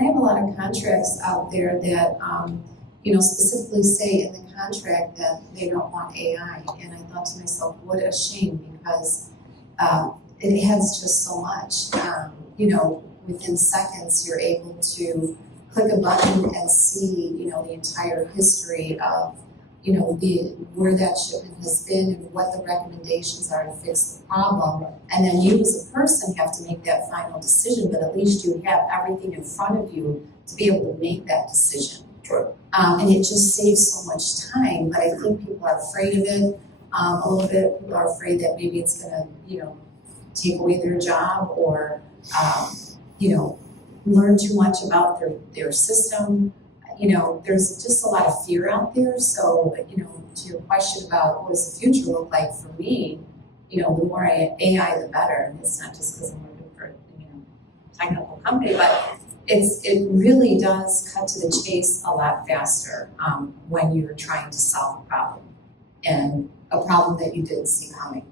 And I have a lot of contracts out there that, specifically say in the contract that they don't want AI. And I thought to myself, what a shame, because it adds just so much. Within seconds, you're able to click a button and see, the entire history of, where that shipment has been and what the recommendations are to fix the problem. And then you as a person have to make that final decision, but at least you have everything in front of you to be able to make that decision. Sure. And it just saves so much time, but I think people are afraid of it a little bit. People are afraid that maybe it's gonna, take away their job or, learn too much about their system. There's just a lot of fear out there. So, to your question about what does the future look like for me, the more AI, the better. And it's not just because I'm working for, a technical company, but it really does cut to the chase a lot faster when you're trying to solve a problem, and a problem that you didn't see coming.